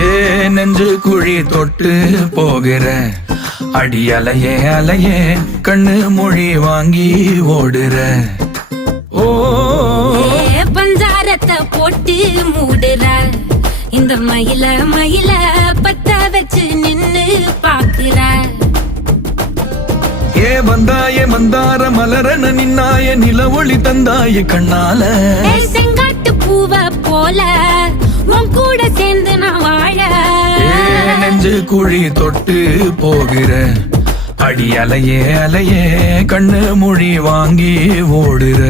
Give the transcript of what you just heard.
ஏ நெஞ்சு குழி தொட்டு போகிற அடி அலையே அலையே கண்ணு மொழி வாங்கி ஓடுற. ஓ பஞ்சாரத்தை போட்டு மூடுற இந்த மயில மயில பத்த வச்சு நின்னு பாக்குற. ஏ வந்தாய மந்தார மலரன நின்னாய நில ஒளி தந்தாய கண்ணால. செங்காட்டு பூவ போல உன் கூட சேர்ந்து நான் வாழ. நெஞ்சு குழி தொட்டு போகிற அடி அலையே அலையே கண்ணு மொழி வாங்கி ஓடுற.